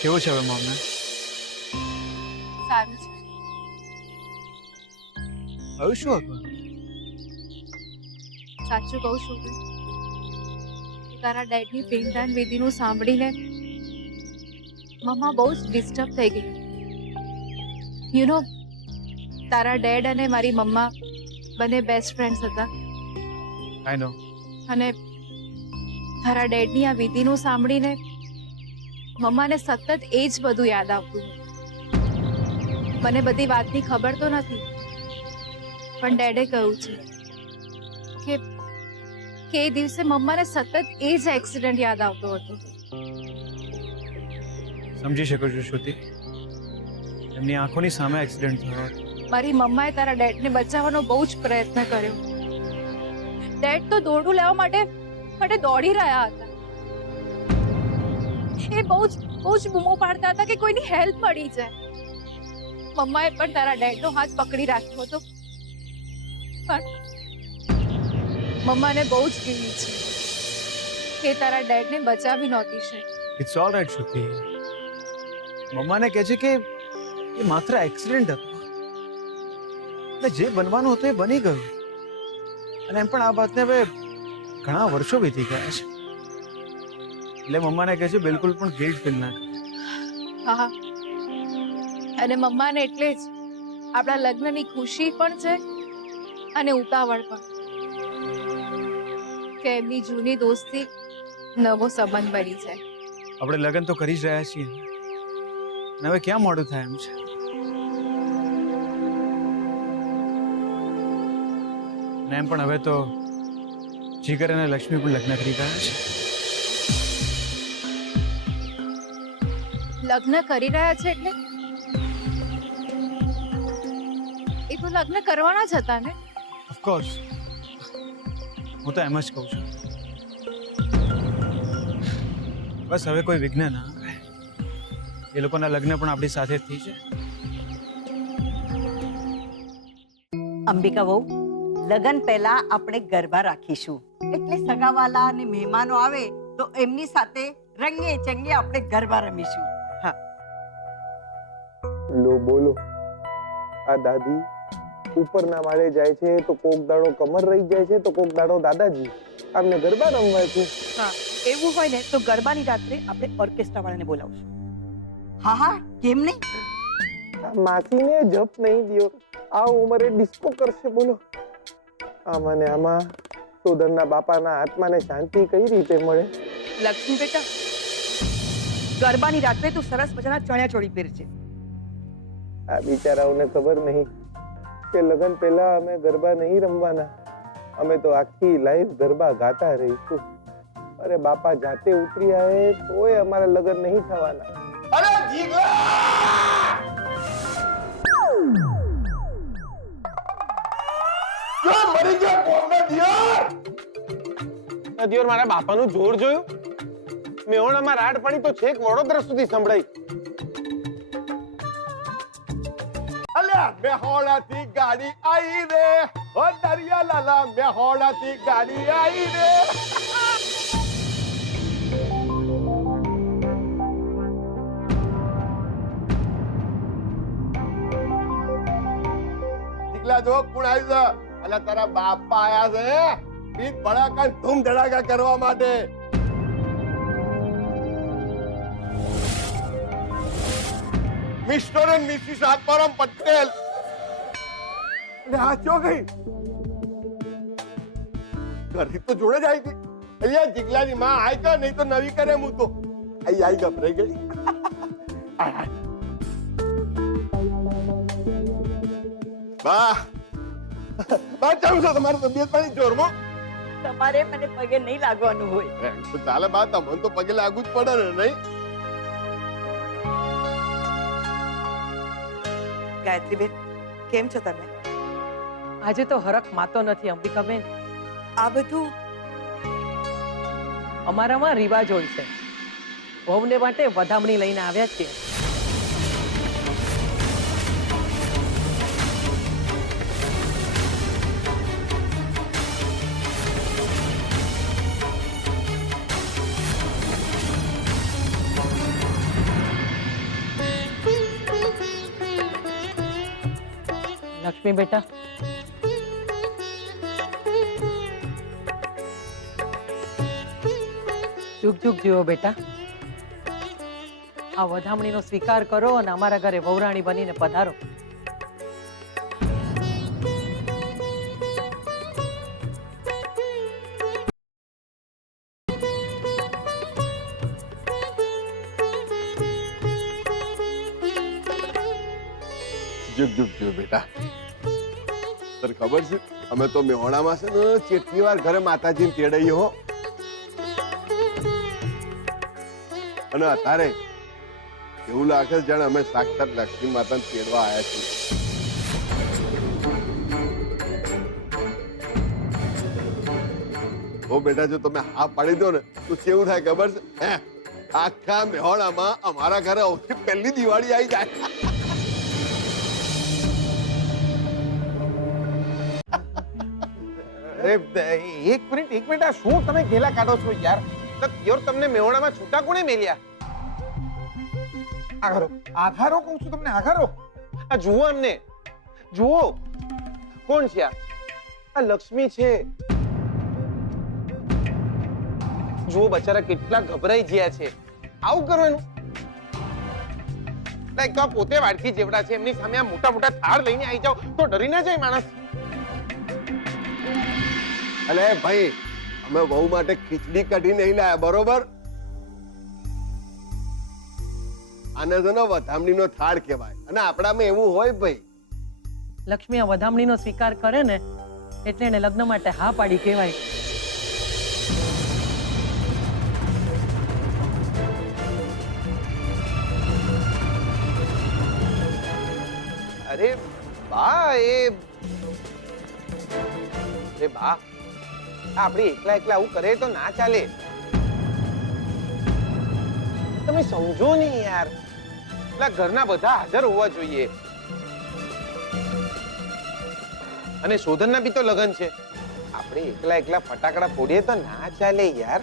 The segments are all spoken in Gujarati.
કેવું છે હવે મમ્મી? સારું છે. હવે શું હતું? સાચું કહું છું તો તારા ડેડની પિંડદાન વિધિનું સાંભળીને મમ્મા બહુ જ ડિસ્ટર્બ થઈ ગઈ. યુ નો, તારા ડેડ અને મારી મમ્મા બંને બેસ્ટ ફ્રેન્ડ્સ હતા આઈ નો. અને તારા ડેડની આ વિધિનું સાંભળીને મમ્માને સતત એ જ બધું યાદ આવતું. મને બધી વાતની ખબર તો નથી, પણ ડેડે કહ્યું છે કે એ દિવસે મમ્માને સતત એ જ એક્સિડન્ટ યાદ આવતો હતો. સમજી શકું છું શ્રુતિ, એમની આંખોની સામે એક્સિડન્ટ થયો હતો. મારી મમ્માએ તારા ડેડને બચાવવાનો બહુ જ પ્રયત્ન કર્યો. ડેડ તો દોરડું લેવા માટે દોડી રહ્યા હતા. એ બહુ જ બૂમો પાડતા હતા કે કોઈની હેલ્પ મળી જાય. મમ્માએ પણ તારા ડેડનો હાથ પકડી રાખ્યો હતો, પણ મમ્માને બહુ જ ગમી છે કે તારા ડેડને બચાવી નહોતી શકી. ઇટ્સ ઓલ રાઈટ શ્રુતિ. મમ્માને કહે છે કે એ માત્ર એક્સિડન્ટ હતો, એટલે જે બનવાનું હતું એ બની ગયું. અને એમ પણ આ વાતને હવે ઘણા વર્ષો વીતી ગયા છે, એટલે મમ્માને કહે છે બિલકુલ પણ ગિલ્ટ ફીલ ના કરે. હા, અને મમ્માને એટલે જ આપણા લગ્નની ખુશી પણ છે અને ઉતાવળ પણ કે એમની જૂની દોસ્તી નવો સંબંધ બની જાય. આપણે લગ્ન તો કરી જ રહ્યા છીએ, અને હવે ક્યાં મોડું થાય એમ છે. ને એમ પણ હવે તો જીગર અને લક્ષ્મી પણ લગ્ન કરી રહ્યા છે. લગ્ન કરી રહ્યા છે એટલે એ તો લગ્ન કરવાના જ હતા ને. ઓફકોર્સ, હું તો એમ જ કહું છું. બસ હવે કોઈ વિઘ્ન ના આવે. એ લોકોના લગ્ન પણ આપણી સાથે જ થઈ છે. અંબિકા વહુ, લગન પહેલા આપણે ગરબા રાખીશું, એટલે સગાવાલા અને મહેમાનો આવે તો એમની સાથે રંગે ચંગે આપણે ગરબા રમીશું. હા, લો બોલો, આ દાદી ઉપરના માળે જાય છે તો કોક દાડો કમર રહી જાય છે તો કોક દાડો દાદાજી આમને ગરબા રમવા છે. હા, એવું હોય ને તો ગરબાની રાત્રે આપણે ઓર્કેસ્ટ્રા વાળાને બોલાવશું. હા હા, કેમ નહીં? આ માસીને જપ નહીં દ્યો, આ ઉંમરે ડિસ્કો કરશે. બોલો, આમાં ને આમાં સોદરના બાપાના આત્માને શાંતિ કઈ રીતે મળે? લક્ષ્મી બેટા, ગરબાની રાત્રે તું સરસ મજાના ચણિયા ચોળી પહેરજે. આ બિચારાઓને ખબર નહીં કે લગ્ન પહેલા અમે ગરબા નહીં રમવાના, અમે તો આખી લાઈફ ગરબા ગાતા રહીશું. અરે બાપા જાતે ઉતરી આવે તોય અમારા લગ્ન નહીં થવાના. અરે જીગલા! ક્યાં મરી ગયા કોમના દિયોર? દિયોર મારા બાપાનું જોર જોયું? મેહોણામાં રાડ પડી તો છેક વડોદરા સુધી સંભળાઈ. અલ્યા મેહોણાથી ગાડી આઈ રે, ઓ દરિયા લાલા મેહોણાથી ગાડી આઈ રે. દીકલા જો કોણ આવ્યું છે? અલ્યા તારા બાપા આયા છે પીઠ ભડાકા ધૂમ ધડાકા કરવા માટે. Mr and Mrs Atmaram Patel. આ ચો ગઈ ઘરથી તો જોડે જ આવી ગઈ. અહીંયા જીગલાની માં આય કા નહીં તો નવી કરે હું તો અહીં આઈ ગભરાઈ ગઈ. બા બા કેમ છો? તમારી તબિયત પાણી જોરમાં? તમારે મને પગે નહીં લાગવાનું હોય. તો ચાલે બા, તમને તો પગે લાગુ જ પડે ને, નહીં? ગાયત્રીબેન, કેમ છો તમે? આજે તો હરખ માતો નથી અંબિકાબેન. આ બધું અમારામાં રિવાજ હોય છે. વહુને માટે વધામણી લઈને આવ્યા છીએ. લક્ષ્મી બેટા, જુગ જુગ જીવો બેટા. આ વધામણીનો સ્વીકાર કરો અને અમારા ઘરે વહુરાણી બનીને પધારો. જુગ જુગ જો બેટા. તને ખબર છે અમે તો મેહોણામાં છે ને કેટલી વાર ઘરે માતાજીને તેડાઈએ હો. અને અત્યારે એવું લાગે છે જાણે અમે સાક્ષાત લક્ષ્મી માતાને તેડવા આવ્યા છીએ. ઓ બેટા, જો તમે હા પાડી દો ને તો કેવું થાય ખબર છે? હે, આખા મેહોણામાં અમારા ઘરે સૌથી પહેલી દિવાળી આવી જાય. એક મિનિટ આ શું તમે ગેલા કાઢો છો યાર? તો યાર તમને મેહોણામાં છૂટા કોણે મેલ્યા? આઘારો કહું છું તમને, આઘારો. આ જુઓ અમને, જુઓ કોણ છે આ લક્ષ્મી છે. જુઓ બચારા કેટલા ગભરાઈ ગયા છે. આવું કરવાનું લાઈક તો પોતે વાડકી જેવડા છે, એમની સામે આ મોટા મોટા થાળ લઈને આવી જાવ તો ડરી ના જાય માણસ. અલે ભાઈ, અમે વહુ માટે ખીચડી કઢી નહીં લાયા, બરોબર? આને છે ને વધામણીનો થાળ કહેવાય. અને આપણામાં એવું હોય ભાઈ. લક્ષ્મી આ વધામણીનો સ્વીકાર કરે ને એટલે એને લગ્ન માટે હા પાડી કહેવાય. અરે બા, અરે બા, આપણે એકલા એકલા આવું કરે તો ના ચાલે. તમે સમજો ને યાર, એટલે ઘરના બધા હાજર હોવા જોઈએ. અને શોધનના બી તો લગન છે. આપણે એકલા એકલા ફટાકડા ફોડીએ તો ના ચાલે યાર.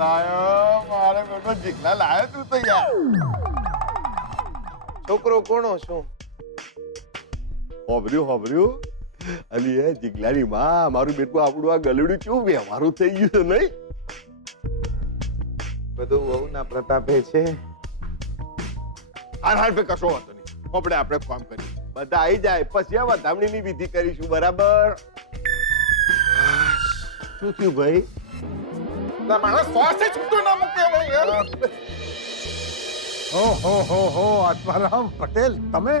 લાયો મારે બેટો જીગલા લાયો તું તો યાર. છોકરો કોણો શું? હોભર્યું અલી એ જીગલાની માં, મારું બેટું આપણું આ ગલુડું કેવું વ્યવહારું થઈ ગયું છે નહીં? બધું વહુના પ્રતાપે છે. હાર પે કશો વાતો નહીં. આપણે કામ કરીએ, બધા આવી જાય પછી આ વધામણીની વિધિ કરીશું, બરાબર? શું થયું ભાઈ? માણસ શ્વાસે છૂટો ના મૂકે યાર. આત્મારામ પટેલ, તમે